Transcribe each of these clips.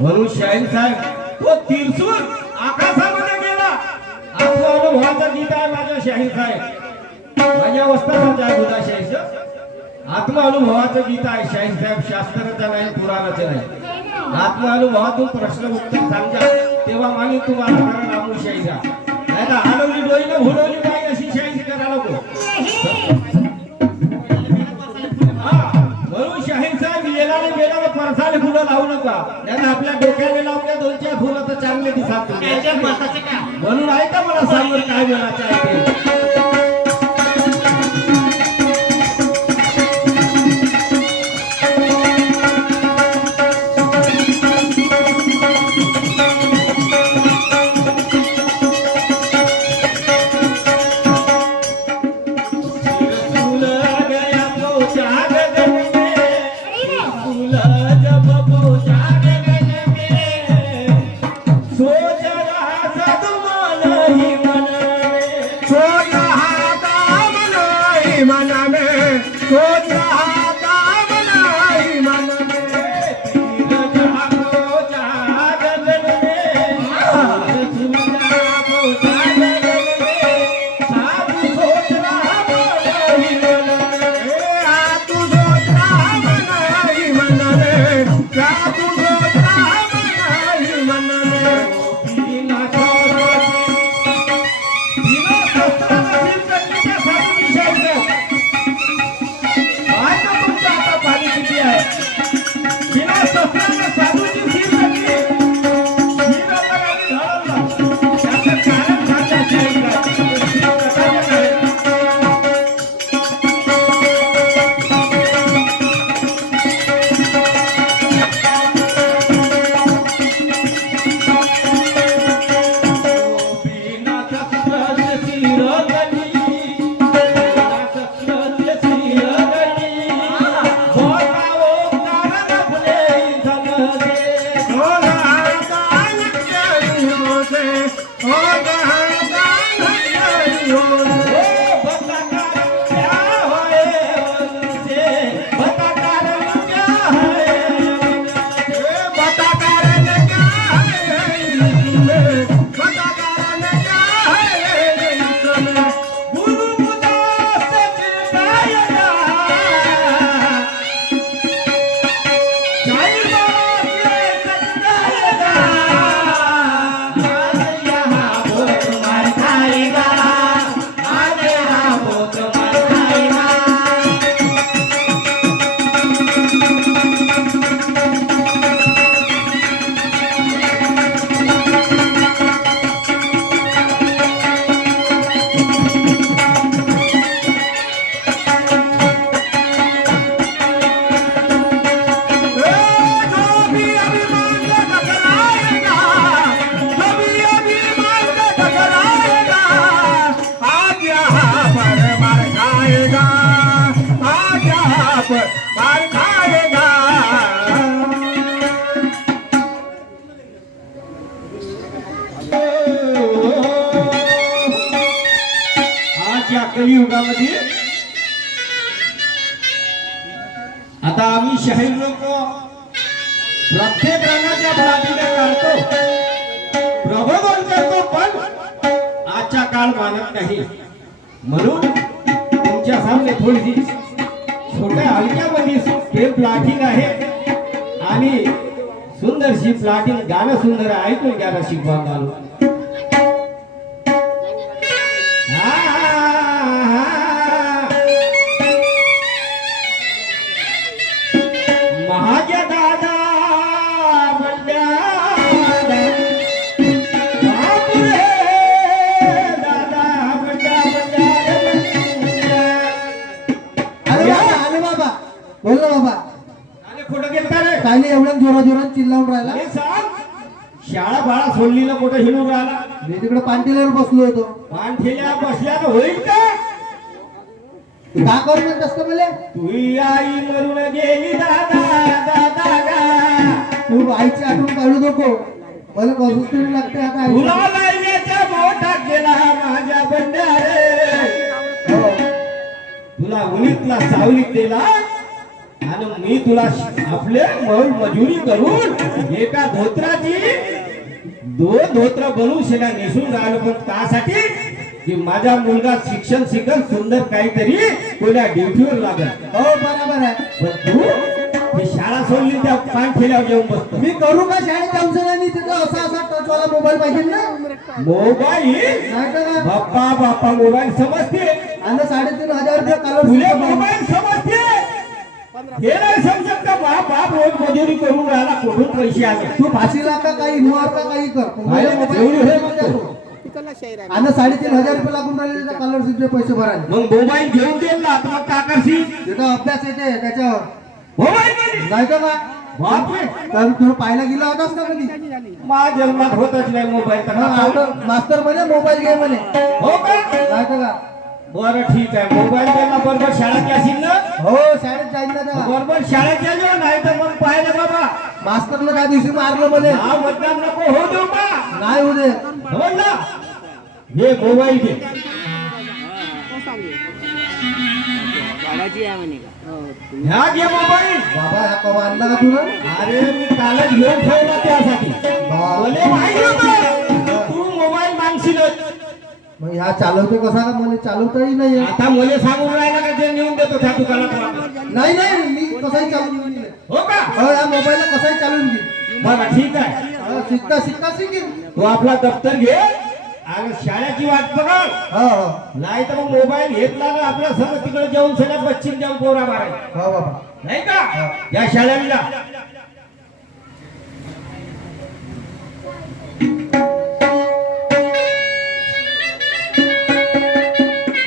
म्हणून शाहीर साहेब तो तिरसूर आकाशामध्ये गेला. आपला अनुभवाचा गीत आहे माझ्या शाहीर साहेब, माझ्या वस्ताचा गुदा शाहीर आत्मानुभवाचं गीत आहे शाहीर साहेब. शास्त्राचं नाही, पुराणाचं नाही. आत्मानुभवातून प्रश्न उत्तर सांगा तेव्हा मागे तुम्हाला कारण आमू शाहीर नाही तर हलवली डोईनं भुलवली नाही अशी शाहीर करा नको. म्हणून शाहीर साहेब येणारे गेल्याला परसाले फुलं लावू नका, त्यांना आपल्या डोक्याने लावल्या 2-4 फुलं तर चांगले दिसतात. म्हणून ऐका मला सांगून काय बोलायचं आहे. कलियुगामध्ये आता आम्ही शाहीर लोक प्रत्येक रंगाच्या बाबतीला काढतो, प्रबोधन करतो, पण आजचा काळ मानत नाही, म्हणून तुमच्या सामने थोडीशी छोट्या हलक्यामध्ये ते प्लॅटिंग आहे आणि सुंदरशी प्लॅटिंग गाणं सुंदर आहे, ऐकून घ्या रसिक बांधवांनो. महाज्या दादा बंड्यारा, बापरे दादा बंड्यारा. आले बाबा, बोल ना बाबा. अरे कुठं गेलता रे? काय नाही, एवढ्या जोरा जोरात चिल्लावून राहिला. अरे सांग, शाळा बाळा सोडली ना, कुठं हिंडून राहिला? मी तिकडे पानठेल्यावर बसलो होतो. पान ठेल्या बसल्यानं होईल का? तू का करू म्हणतस का मला? तुही आई मरून गेली दादा दादा गा. तू आईची आठवण काढू नको, मला कसं तरी लागते आता आई. तुला लायण्याच्या मोठा गेला माझ्या बंड्यारे. हो. तुला उन्हीतला सावलीत दिला आणि मी तुला आपले मौल मजुरी करून एका धोत्राची दोन धोत्र बनवून शेला नेसून राहिलो, पण त्यासाठी की माझा मुलगा शिक्षण शिकल, सुंदर काहीतरी कोणा ड्युटीवर लागल. हो बरोबर आहे. पण तू ही शाळा सोडली त्या पान ठेल्यावर जाऊन बसतो. मी करू का शाळेत जाऊन नाही, तिथं असा असा टचवाला मोबाईल पाहिजे ना. मोबाईल नाही का का? बाप्पा बाप्पा मोबाईल समजते, आणि 3,500 रुपये कालवर तुले मोबाईल समजते, हे नाही समजत का? बाप रोज मजुरी करून राहिला, कुठून पैसे आले? तू फाशीला का काही मुहार का काही कर, माझ्या मोबाईल एवढी घेऊन होय जातो. आणि 3,500 रुपये लागून राहिले स्कॉलरशिपचे पैसे भरायला. मग मोबाईल घेऊन देईल ना, आता मग का करशील? तिथं अभ्यास येते त्याच्यावर, मोबाईल मध्ये नाही का बा? बापरे, तर तू पाहायला गेला होतास का कधी? माझ्या जन्मात होतच नाही मोबाईल तर. मग आता मास्तर म्हणे मोबाईल घे म्हणे, हो का? नाही का? बरं ठीक आहे, मोबाईल द्यायला बरोबर शाळेत असेल ना? हो शाळेत जाईल ना तेव्हा. बरोबर शाळेत गेलो, नाही तर मग पाहिजे बाबा मास्तरनं त्या दिवशी मारलं म्हणे. नाव बदनाम नको हो देऊ का? नाही होऊ दे. समज ना, हे मोबाईल घे. ह्या घे मोबाईल. बाबा ह्या कवा आणला का तुला? अरे मी कालच घेऊन ठेवला त्यासाठी. मला माहिती होतं तू मोबाईल मागशीलच. मग ह्या चालवते कसा का? मला चालवताही नाही येत. आता मला सांगून राहिला का ते नेऊन देतो त्या दुकानात? नाही नाही, मी कसाही चालून घेईन. हो का? हो या मोबाईलला कसाही चालून घेईन. बरं ठीक आहे, शिकता शिकता शिकेन. तू आपला दप्तर घे आणि शाळेची वाट बघ. हो हो नाही तर मग मोबाईल घेतला ना आपल्या सगळं तिकडे जाऊन सगळ्यात बच्ची जाऊन पोरा मारायला, हो बाबा. नाही का? या शाळेला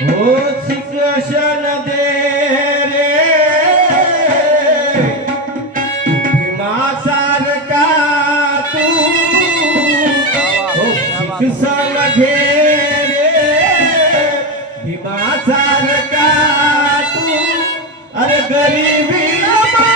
हो शिक्षण दे रे भीमा सारखा तू. हो शिक्षण घे रे भीमा सारखा तू. अरे गरीबी हो बाबा.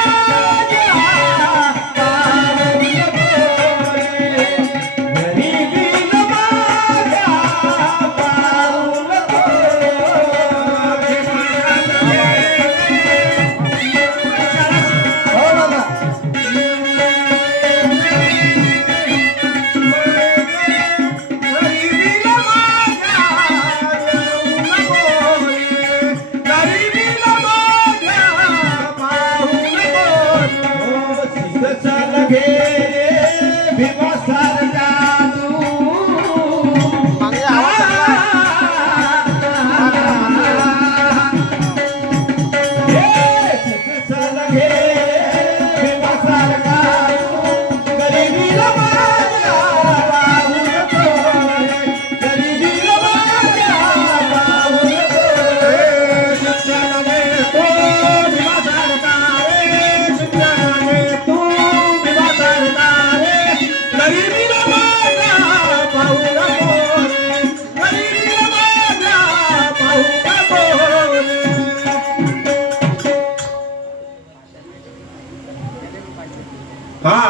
हा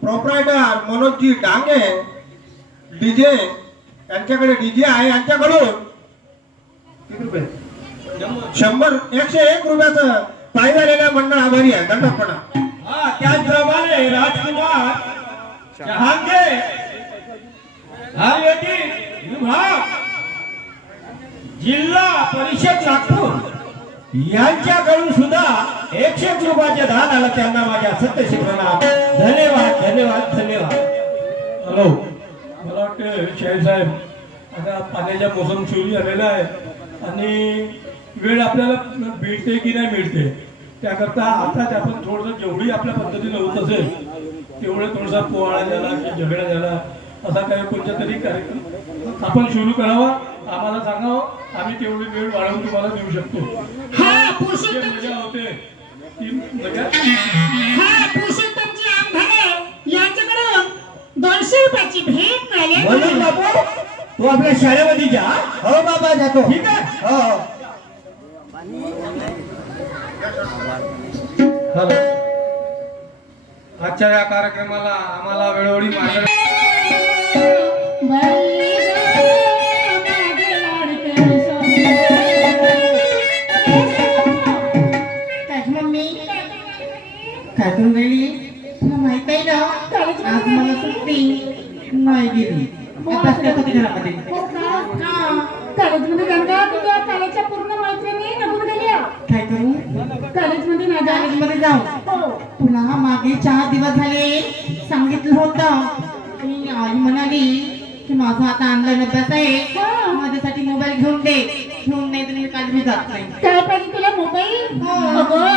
प्रोप्रायटर मनोजजी डांगे डीजे यांच्याकडे डीजे आहे, यांच्याकडून किती रुपये? 101 रुपयाचं पायी झालेल्या मंडळ आभारी आहे. दंडपणा. हा त्याचप्रमाणे राजकुमार जहांगीर हा येथील विभाग जिल्हा परिषद नागपूर यांच्याकडून सुद्धा 101 रुपयाचे दान आलं. त्यांना माझ्या सत्यशी प्रणाम. धन्यवाद धन्यवाद धन्यवाद. हॅलो, मला वाटतं शाहीर साहेब, आता पाण्याचा मोसम सुरू झालेला आहे आणि वेळ आपल्याला मिळते की नाही मिळते त्याकरता आताच आपण थोडंसं जेवढी आपल्या पद्धतीने होत असेल तेवढं थोडासा पोवाडा झाला की झगडा झाला असा काही कोणत्या तरी कार्यक्रम आपण सुरू करावा. आम्हाला सांगावं, आम्ही तेवढी वेळ वाढवून तुम्हाला देऊ शकतो. हा जी पुरुषोत्तम मजा होते ती मजा. हा पुरुषोत्तमजी आंधळे यांच्याकडून 200 रुपयाची भेट मिळाली. म्हणून बाबू तू आपल्या शाळेमध्ये जा. हो बाबा जातो. ठीक आहे. हो हो. हॅलो, आजच्या या कार्यक्रमाला आम्हाला वेळोवेळी मार्गदर्शन काय करून राहिली तुला माहित आहे ना आज मला सुट्टी नाही गेली अभ्यास करत होती घरामध्ये. कॉलेजमध्ये गंगा तुझ्या कॉलेजच्या पूर्ण मैत्रिणी नकून गेल्या. काय करू कॉलेजमध्ये ना कॉलेजमध्ये जाऊ तुला मागे 4 दिवस झाले सांगितलं होतं की आई म्हणाली की माझा आता ऑनलाईन अभ्यास आहे माझ्यासाठी मोबाईल घेऊन दे. घेऊन नाही तर मी कॉलेजमध्ये जात नाही. काय पाहिजे तुला मोबाईल? हो. अगं